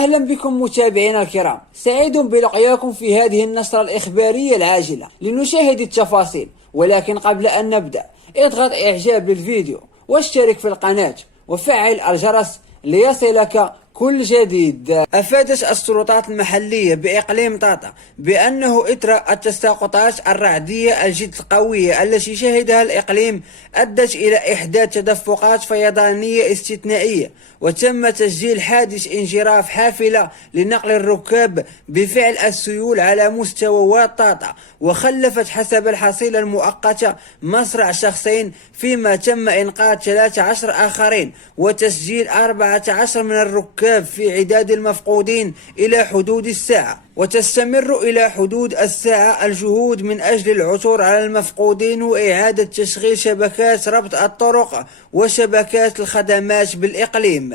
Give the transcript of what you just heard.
وأهلا بكم متابعينا الكرام، سعيد بلقياكم في هذه النشرة الإخبارية العاجلة لنشاهد التفاصيل. ولكن قبل أن نبدأ اضغط إعجاب للفيديو واشترك في القناة وفعل الجرس ليصلك كل جديد. أفادت السلطات المحلية بإقليم طاطا بأنه إثر التساقطات الرعدية الجد قوية التي شهدها الإقليم أدت إلى إحداث تدفقات فيضانية استثنائية، وتم تسجيل حادث انجراف حافلة لنقل الركاب بفعل السيول على مستوى واد طاطا، وخلفت حسب الحصيلة المؤقتة مصرع شخصين، فيما تم إنقاذ 13 آخرين وتسجيل 14 من الركاب في عداد المفقودين إلى حدود الساعة. وتستمر إلى حدود الساعة الجهود من أجل العثور على المفقودين وإعادة تشغيل شبكات ربط الطرق وشبكات الخدمات بالإقليم.